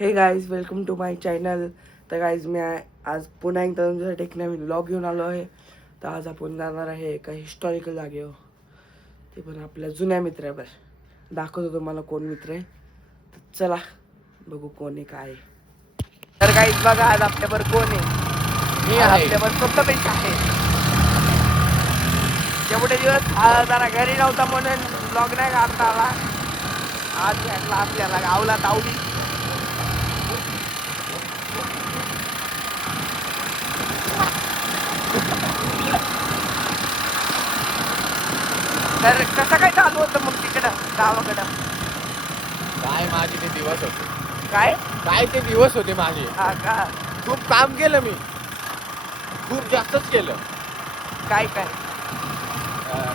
हे guys welcome to my channel. तर guys मी आज पुन्हा एकदा तुमच्यासाठी एक नवीन व्लॉग घेऊन आलो आहे. तर आज आपण जाणार आहे एका हिस्टॉरिकल जागेवर, ते पण आपल्या जुन्या मित्रावर. दाखवतो तुम्हाला कोण मित्र आहे. तर चला बघू कोण आहे काय आहे. तर गाईज बघा आज आपल्यावर कोण आहे. मी आहे. आपल्यावर स्वतः आहे. एवढे दिवस जरा घरी नव्हता म्हणून व्लॉग नाही काढता आला. आज भेटला आपल्याला गावला तावडी. तर कसं काय चालू होतं मग तिकडं गावाकडं? काय माझे ते दिवस होते. काय काय ते दिवस होते माझे. हा का? खूप काम केलं मी. खूप जास्तच केलं. काय काय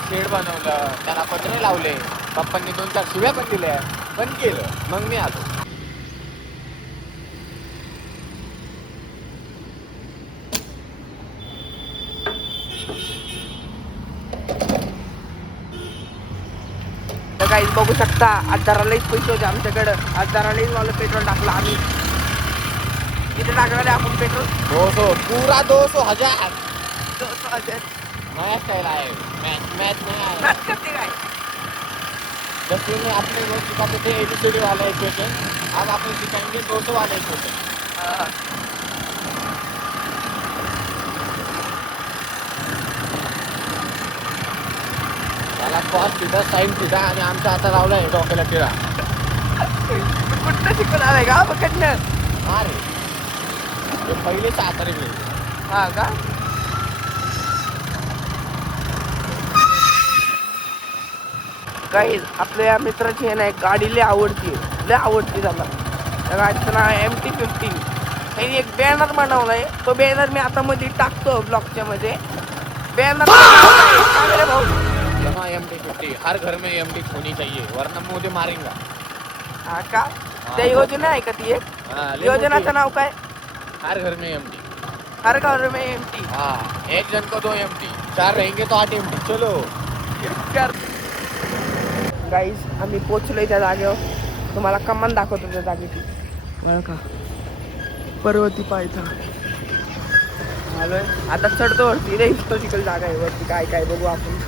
शेड बनवलं, त्याला पत्रे लावले, पप्पांनी 2-4 शिव्या पण दिल्या, पण केलं. मग मी आलो. तर काही बघू शकता आज जरा लईच पैसे होते आमच्याकडं. आज जरा लईच मला पेट्रोल टाकलं आम्ही. किती टाकणार आहे आपण पेट्रोल? 200 पूरा 200,000. 200,000. नया स्टाइल आहे. मैथ नहीं आया. नाच करते काय? जैसे में अपने वो सिखाते थे ABCD वाला इक्वेशन, अब आपको सिखाएंगे 200 वाला इक्वेशन. हा. त्याला कॉस थिटा साइन थिटा आणि आमचा आता लावला आहे डोक्याला टिळा. कुठनं शिकून आलाय का पकडनं? अरे ते पहिले सातारे मी. हा का? काही आपल्या मित्राची आहे ना एक गाडी लय आवडती त्याला. त्या गाडीचं नाव आहे MT-15. त्यांनी एक बॅनर बनवलाय. तो बॅनर मी आता मध्ये टाकतो ब्लॉगच्या मध्ये. बॅनर भाऊ. यहाँ MT-50 हर घर में MT होनी चाहिए वरना मुझे मारेंगा. हा का? त्या योजना आहे का ती एक? हाँ, ले योजनाचं मोठी. नाव काय? हर घर में MT. हर घर में MT. हाँ, एक जन को 2 MT, 4 रहेंगे तो 8 MT. चलो. गाईज आम्ही पोचलोय त्या जागेवर. तुम्हाला कमान दाखवतो त्या जागेची. बरं का पर्वती पायथा आलोय. आता चढतो वरती. रे हिस्टॉरिकल जागा आहे वरती. काय काय बघू आपण.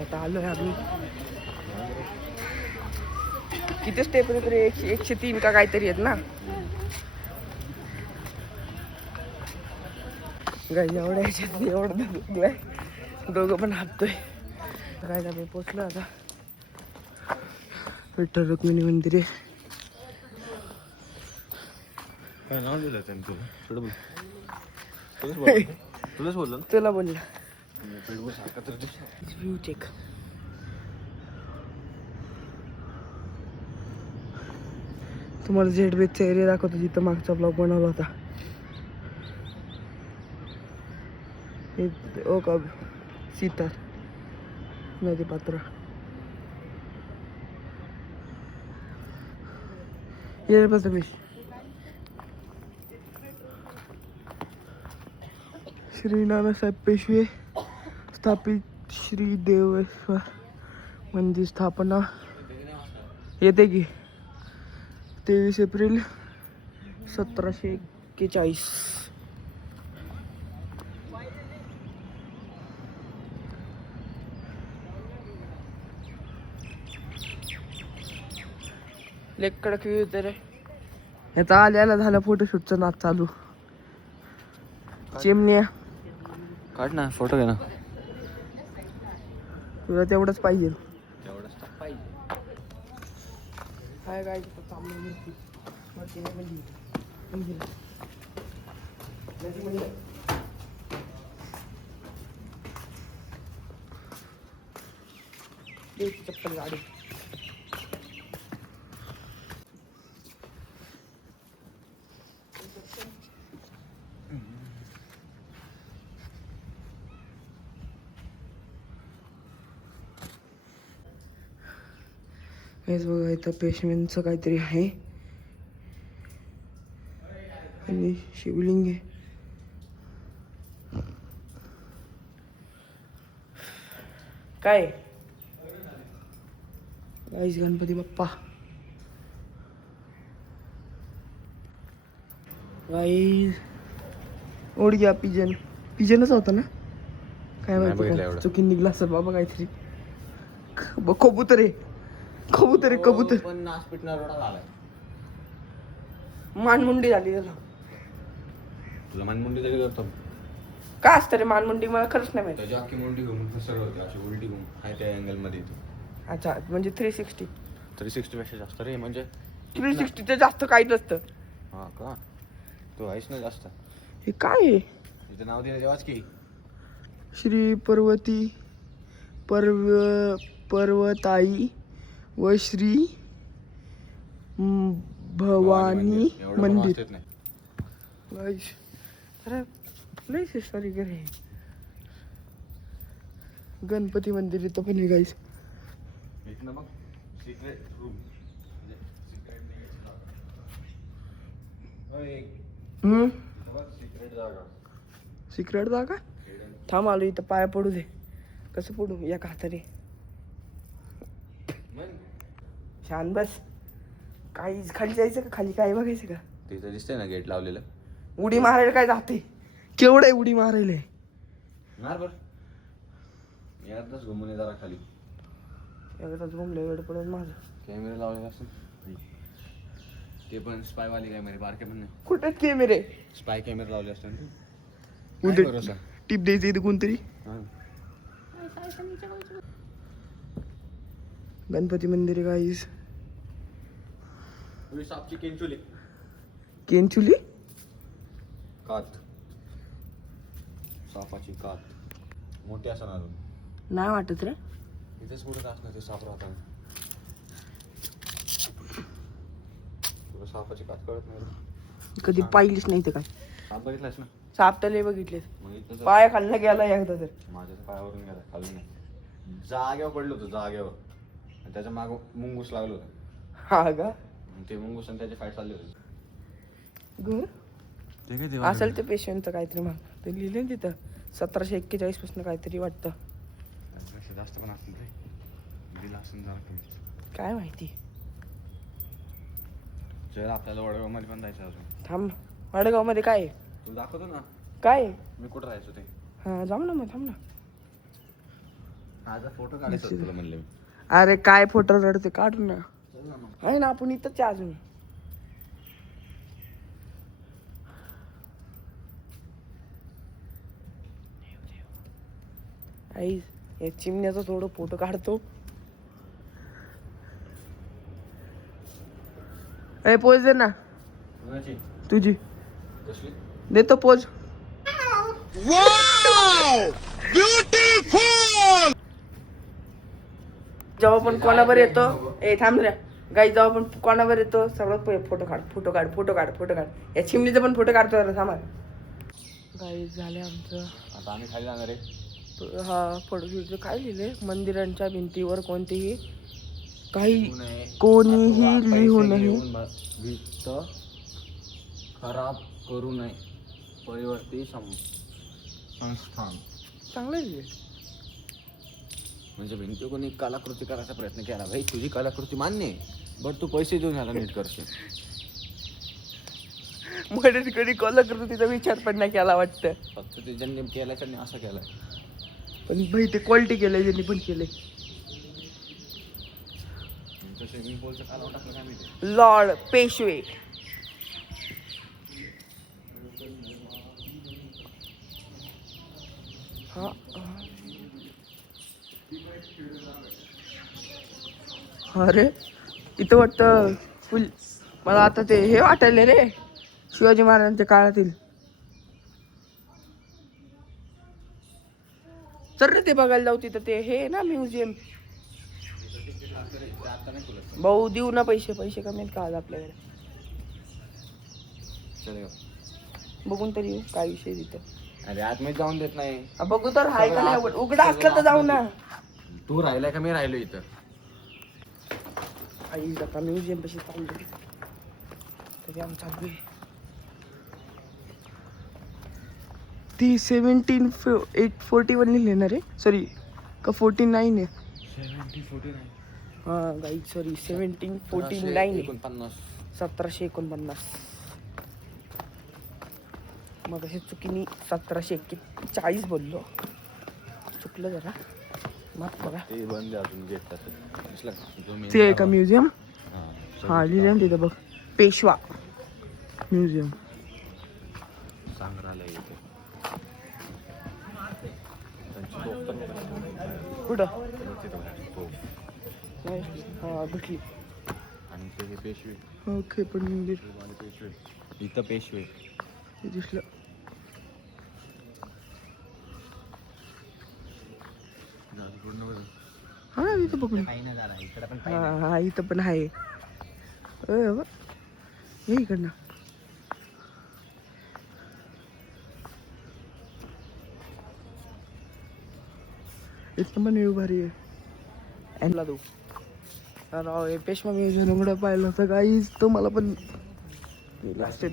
आता आलोय आम्ही. किती स्टेप तरी 103 का काहीतरी आहेत ना. गाई एवढ्या ह्याच्यात एवढं दोघं पण हाततोय. काय आम्ही पोचलो आता. विठ्ठल रुक्मिणी मंदिर आहे. काय नाव दिलं त्यांनी तुला? तुलाच बोललो तुला बोलला ना. View check. तुम्हाला झेड बेसचा एरिया दाखवतो जिथं मागचा ब्लॉग बनवला होता. ओ का सीतार नदी पात्र. ये बस श्री नानासाहेब पेशवे स्थापित श्री देवेश्वर मंदिर स्थापना येते की 23 एप्रिल 1741. लेक कडक व्ह्यू येते रे. याचा आल्याला झाला फोटोशूटचा नाच चालू. चिमण्या काढ ना फोटो घे ना. तुला तेवढंच पाहिजे. तेवढंच पाहिजे. काय काय चांगलं चप्पल गाडी. हेच बघा इथं पेशव्यांचं काहीतरी आहे आणि शिवलिंग आहे. काय गाईस गणपती बाप्पा. गाईस ओढ घ्या पिजन. पिजनच होता ना काय नाही बघितलं माहिती एवढं. चुकीन निघला असं बाबा काहीतरी. कबूतर आहे कबूतर आहे कबूतर. पण नाच पिटणार एवढा झालाय. मानमुंडी झाली त्याला. तुला मनमुंडी तरी करतो. काय असतं रे मानमुंडी मला खरंच नाही माहिती. त्याची अख्खी मुंडी घुमून सरळ होती अशी उलटी घुम आहे त्या अँगल मध्ये येते. अच्छा म्हणजे 360. 360 पेक्षा जास्त रे म्हणजे 360 जास्त काहीच नसतं. हा का तू आहेस ना जास्त. हे काय आहे? तिचं नाव दिलं तेव्हाच की श्री पर्वती पर्वताई व श्री भवानी एवढं पण मंदिर. वाचता येत नाही. गाईस अरे लई हिस्टॉरिक आहे. गणपती मंदिर इथं पण आहे गाईस. इथनं बघ सिक्रेट रूम सिक्रेट जागा. सिक्रेट जागा. थांब आलो इथं पाया पडू दे. कसं पडू या हाताने. छान बस. काही खाली जायचं का खाली काय बघायचं का. तिथं दिसतंय ना गेट लावलेलं. उडी मारायला काय जाते केवढं आहे उडी मारायला. मार बर यातच घुमून जरा खाली एकदाच घुमलं वेळ पडून माझं. कॅमेरा लावलेला असेल ते पण स्पाय वाले कॅमेरे बारके पण नाही. कुठे कॅमेरे. स्पाय कॅमेरा लावले असतात कोणतरी टिप द्यायची इथं कोणतरी. गणपती मंदिर गाईस. सापची केंचुली केंचुली कात सापाची कात मोठी असणार अजून नाही वाटत रे. इथेच कुठं असणार ते साप राहतात. तुला सापाची कात कळत नाही. कधी पाहिलीच नाही तर काय. साप बघितलास ना. साप तर लय बघितले. मग इथं पाया खाल्ला गेला एकदा तर. माझ्या पायावरून गेला खाली नाही जाग्यावर पडलो होतो जाग्यावर आणि त्याच्या माग मुंगूस लागलो होतं. हा का ते मुंगूस आणि त्याची फाईट चालली होती. घर ते काय असेल ते पेशंटचं काहीतरी मग ते लिहिले ना तिथं 1741 पासून काहीतरी वाटतं. जास्त पण असेल रे दिला असेल जरा कमी. काय माहिती. जर आपल्याला वडगाव मध्ये पण जायचं अजून. थांब वडगाव मध्ये काय आहे? तू दाखवतो ना काय आहे? मी कुठं राहायचो ते. हा जाऊ ना मग थांब ना. माझा फोटो काढायचा तुला म्हणले मी. अरे काय फोटो रडते काढू ना. चल ना मग. आहे ना आपण इथंच आहे अजून. आई या चिमण्याचा थोडं फोटो काढतो. ए पोज दे ना कोणाची? तुझी. कसली? देतो पोज. जेव्हा पण कोणावर येतो ए थांब रे गाई जेव्हा पण कोणावर येतो सगळं फोटो काढ फोटो काढ फोटो काढ फोटो काढ. या चिमणीचा पण फोटो काढतो जरा थांबा. गाई झाले आमचं. आता आम्ही खाली जाणार आहे. हा फोटो काय लिहिले मंदिरांच्या भिंतीवर कोणतेही काही कोणीही लिहू नये. भिंत खराब करू नये. परिवर्ती संस्थान चांगलं लिहिले. म्हणजे भिंती कोणी कलाकृती करायचा प्रयत्न केला. भाई तुझी कलाकृती मान्य आहे बट तू पैसे देऊन याला नीट करशील. मध्ये कधी कलाकृतीचा विचार पण नाही केला वाटतं. फक्त ते ज्यांनी केला त्यांनी असं केलं. पण भाई ते क्वालिटी केलंय ज्यांनी पण केलंय. स्विमिंग पूलचं कालवं टाकलं काय माहिती. लॉर्ड पेशवे. हा अरे इथं वाटतं फुल मला आता ते हे वाटायले रे शिवाजी महाराजांच्या काळातील. चल रे ते बघायला जाऊ तिथं ते हे ना म्युझियम. भाऊ देऊ ना पैसे पैसे कमी आहेत का आज आपल्याकडे. बघून तरी येऊ काय विषय तिथं. अरे आतमध्ये जाऊन देत नाही. बघू तर हाय का नाही उघडा असलं तर जाऊ ना. तू राहिलाय का मी राहिलो इथं. आई आता म्युझियम पाशी चाललो तरी आम चालू आहे. ती 1741 लिहिणार आहे सॉरी का 49 आहे. 1749 हां गाई सॉरी 1749 49. 1749. मग हे चुकीने 1741 बोललो, चुकलं जरा, माफ करा. ते बंद आहे अजून गेट ते आहे का म्युझियम? हा लिहिलं ना तिथं बघ, पेशवा म्युझियम. संग्रहालय इथे. त्यांची तोफ तर बघा. कुठं? तिथं बघा, तोफ. हा भेटली. आणि ते हे पेशवे. ओके पण पेशवे इथं पेशवे दिसलं. हा इथं बघून हा इथं पण आहे. ये इकडनं. इथं पण व्ह्यू भारी आहे. अँडला दो पेशवा म्युझियम एवढं पाहिलं होतं गाईज, तर मला पण लास्ट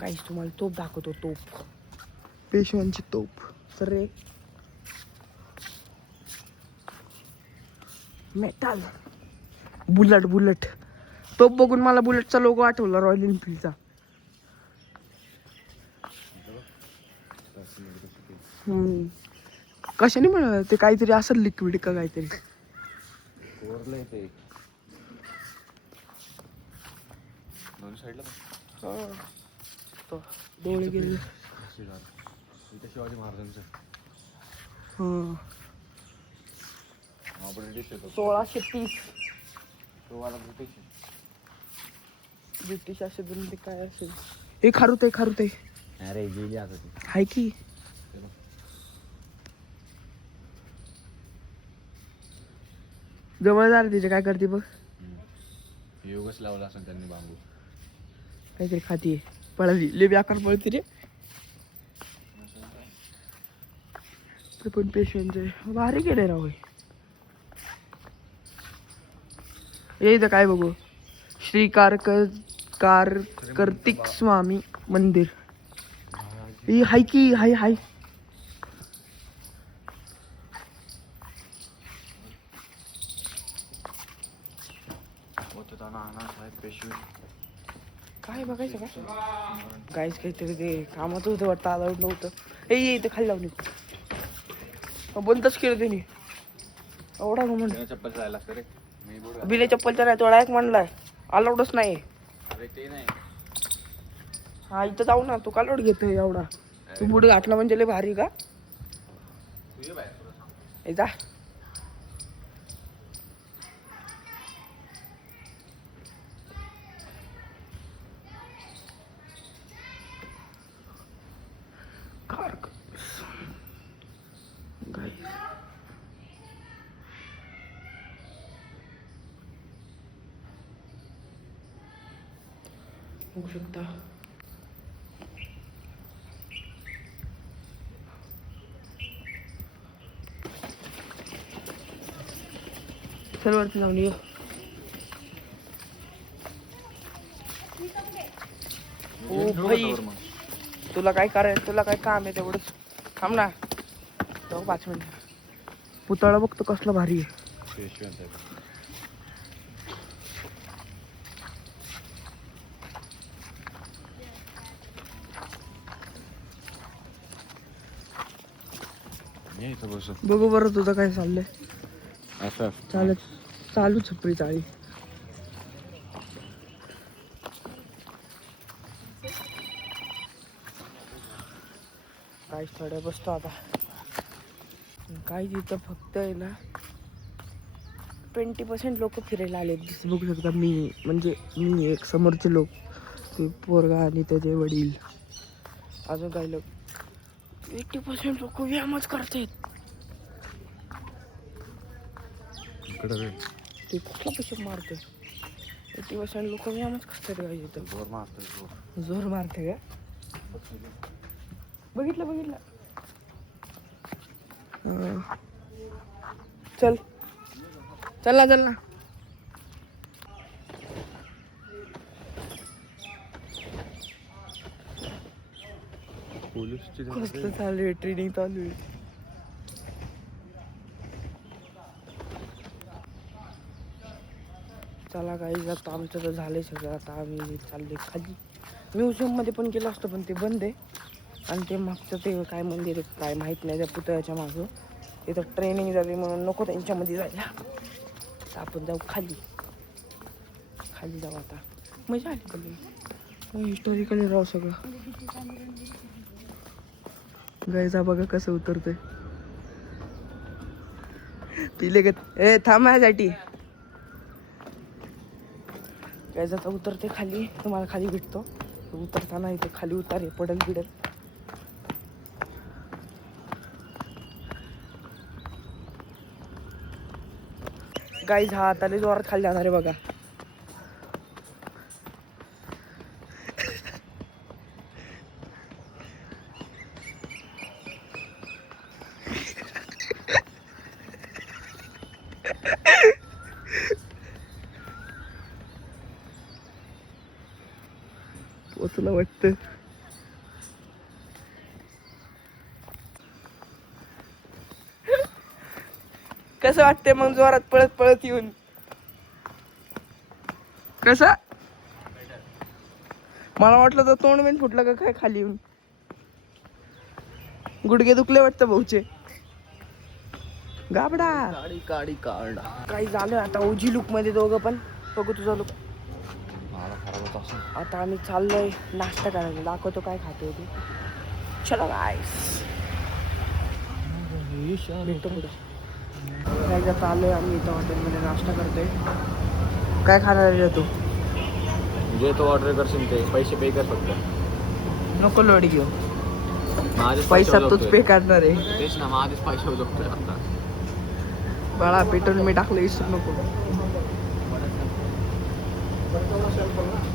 गाईज तुम्हाला तोप दाखवतो. तोप, पेशवांची तोप. सर रे मेटल बुलेट तोप बघून मला बुलेटचा लोगो आठवला, रॉयल एनफिल्डचा. कशाने म्हणा ते, काहीतरी असेल लिक्विड का काहीतरी. कोरलंय ते दोन्ही साईडला. डोळे गेले. इथे शिवाजी महाराजांचं ब्रिटिश येतो. 1630 तो वाला ब्रिटिश ब्रिटिश असेल ते काय असेल. हे खारुते अरे गेली आता ती. हाय की जवळ झालं तिचे. काय करते बघ, योगच लावला असेल त्यांनी बांबू. काहीतरी खातीये. पळाली ले व्याकार पळते रे. ते पण पेशंटचे भारी गेले राव. हे इथं काय बघू, श्री कार्तिक स्वामी मंदिर. ही हाय की हाय. काय बघायचं का गाईस, काहीतरी ते कामात होतं वाटतं, अलाउड नव्हतं. हे इथे खाली लावली, बंदच केलं त्यांनी. एवढा म्हणलं चप्पल जायला रे. बिले चप्पलचा नाही, तो डायरेक्ट म्हणलाय अलाउडच नाही. अरे ते नाही. हा इथं जाऊ ना, तू का लोड घेतोय एवढा? तू बुड घातला म्हणजे लय भारी का? हे जा. बघू शकता सर्वरती जाऊन ये. ओ भाई तुला काय करायचं, तुला काय काम आहे तेवढंच. थांब ना, जाऊ 5 मिनिट. पुतळा बघतो कसला भारी आहे. बघू बरं तुझं काय चाललंय. चालू छपरी चाळी. काही थोड्या बसतो आता. काही तिथं फक्त आहे ना 20% लोक फिरायला आले. बघू शकता मी एक समोरचे लोक, ते पोरगा आणि त्याचे वडील, अजून काही लोक. 80% लोक व्यायामच करतात. ते कुठला पैसे मारते. 80% लोक व्यायामच करतात का इथं. जोर मारते का? बघितलं चल ना. कसलं चालू आहे, ट्रेनिंग चालू आहे. चला काही आता आमचं तर झालंय सगळं. आता आम्ही चालले खाली. म्युझियममध्ये पण गेलो असतो पण ते बंद आहे. आणि ते मागचं ते काय मंदिर आहे काय माहीत नाही, त्या पुतळ्याच्या मागं तिथं ट्रेनिंग झाली म्हणून नको त्यांच्यामध्ये जायला. तर आपण जाऊ खाली. खाली जाऊ आता. मजा आली खाली. हिस्टॉरिकली राहू सगळं. गायचा बघा कसं उतरतंय. पिले ग ए थांब माझ्यासाठी. काय जाता उतरते खाली. तुम्हाला खाली भेटतो उतरताना. इथे खाली उतार पडल बिडल. गाईज हा आता लय जोरात खाली जाणार आहे बघा. पोचला वाटतं. कसं वाटतंय मग जोरात पळत पळत येऊन? कसं मला वाटलं तर तोंड बिन फुटलं का काय खाली येऊन. गुडघे दुखले वाटतं भाऊचे. गाबडा काडी काडी काढ. काही झालं आता ओजी लुक मध्ये दोघं पण. बघू तुझा लुक. खराब होत असं. आता आम्ही चाललोय नाश्ता करायला. दाखवतो काय खातोय ते. चलो गाईस भेटतो पुढे. काय आता आलोय आम्ही इथं हॉटेलमध्ये नाश्ता करतोय. काय खाणार आहे तू? जे तो ऑर्डर करशील ते पैसे पे कर फक्त. नको लोड घेऊ. माझेच पैसा पैसे तूच पे करणार आहे. तेच ना माझेच पैसे उदकतोय आता. बाळा पेट्रोल मी टाकलं विसरू नको.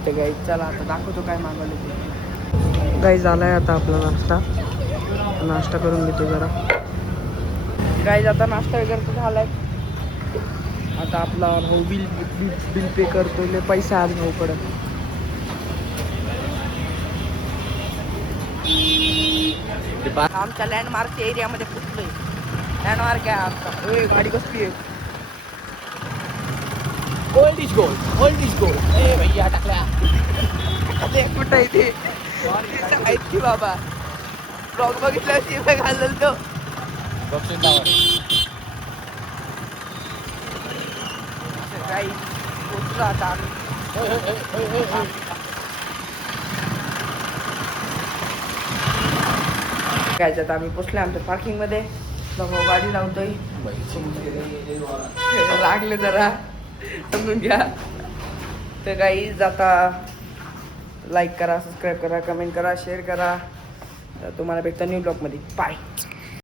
ते गाई चला आता दाखवतो काय मागवलं ते. गाई झालाय आता आपला नाश्ता. नाश्ता करून घेतो जरा. गाई आता नाश्ता वगैरे तर झालाय. आता आपला भाऊ बिल पे करतोय. पैसा आज भाऊ कडे. आमच्या लँडमार्कच्या एरियामध्ये पोचलोय. लँडमार्क आहे आमचा. गाडी कसली आहे? Old is gold. Old is gold. ए भैया टाकल्या. कुठं आहे ते? आहेत की बाबा. ब्लॉग बघितला शिवाय घालल तो. काही पोचलो आता आम्ही. काय आता आम्ही पोचलो आमच्या पार्किंग मध्ये. भाऊ गाडी लावतोय. लागले जरा समजून घ्या. तर काही जाता लाईक करा, सबस्क्राईब करा, कमेंट करा, शेअर करा. तुम्हाला भेटतं न्यू ब्लॉगमध्ये. बाय.